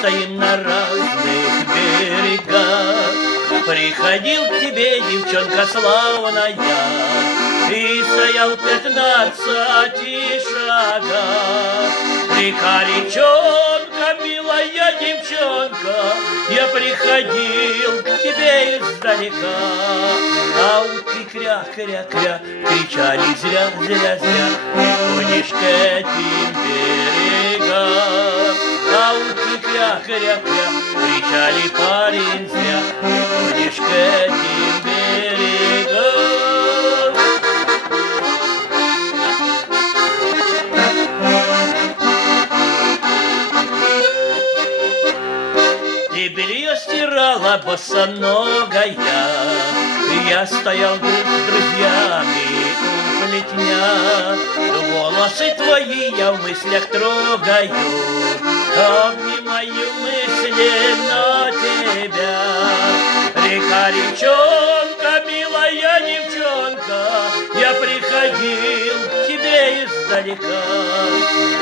стоим на разных берегах. Приходил к тебе, девчонка славная, и стоял 15 шагах. Река-речонка, милая девчонка, я приходил к тебе издалека. А утки кря-кря-кря кричали зря-зря-зря, приходишь к этим берегам. А утки кря-кря-кря кричали, парень, зря, приходишь к этим берегам. Ты белье стирала босоногая, я стоял с друзьями у плетня. Волосы твои я в мыслях трогаю, обнимаю мысленно тебя. Река-речонка, милая девчонка, я приходил к тебе издалека.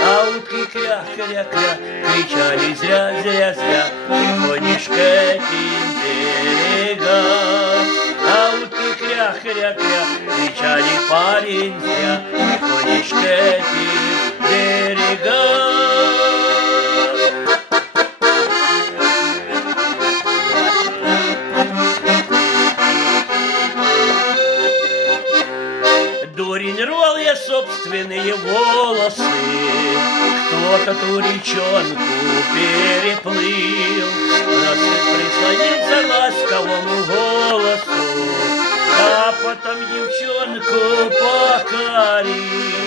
А утки кря-кря-кря кричали зря-зря-зря, приходишь к этим берегам. А утки кря-кря-кря кричали, парень, зря, приходишь к этим берегам. Дурень, рвал я собственные волосы, кто-то ту речонку переплыл, прислонился к ласковому голосу, а потом девчонку покорил.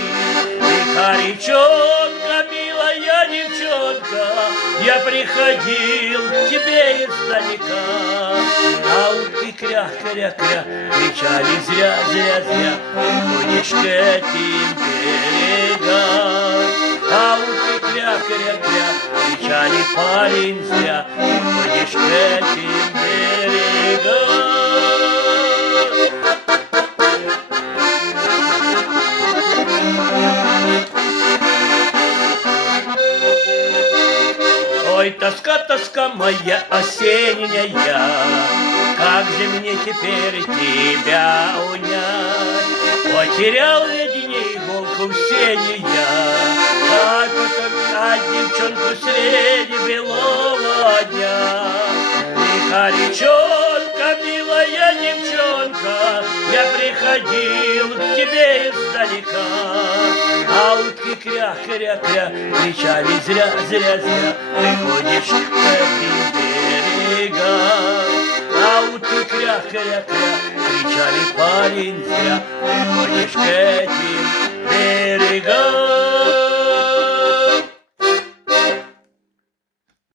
Река-речонка, милая девчонка, я приходил к тебе издалека. А утки кря-кря-кря кричали зря-зря-зря, приходишь к этим берегам. А утки кря-кря-кря кричали, парень, зря, приходишь к этим берегам. Ой, тоска, тоска моя осенняя, как же мне теперь тебя унять? Потерял я дней иголку в сене я, как утомлять девчонку среди белого дня. Река-речонка, милая девчонка, я приходил к тебе издалека. А утки кря-кря-кря кричали зря-зря-зря, приходишь к этим берегам. А утки кря-кря-кря кричали, парень, зря, приходишь к этим берегам.